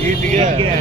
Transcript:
ಗೀತ್ಗೆ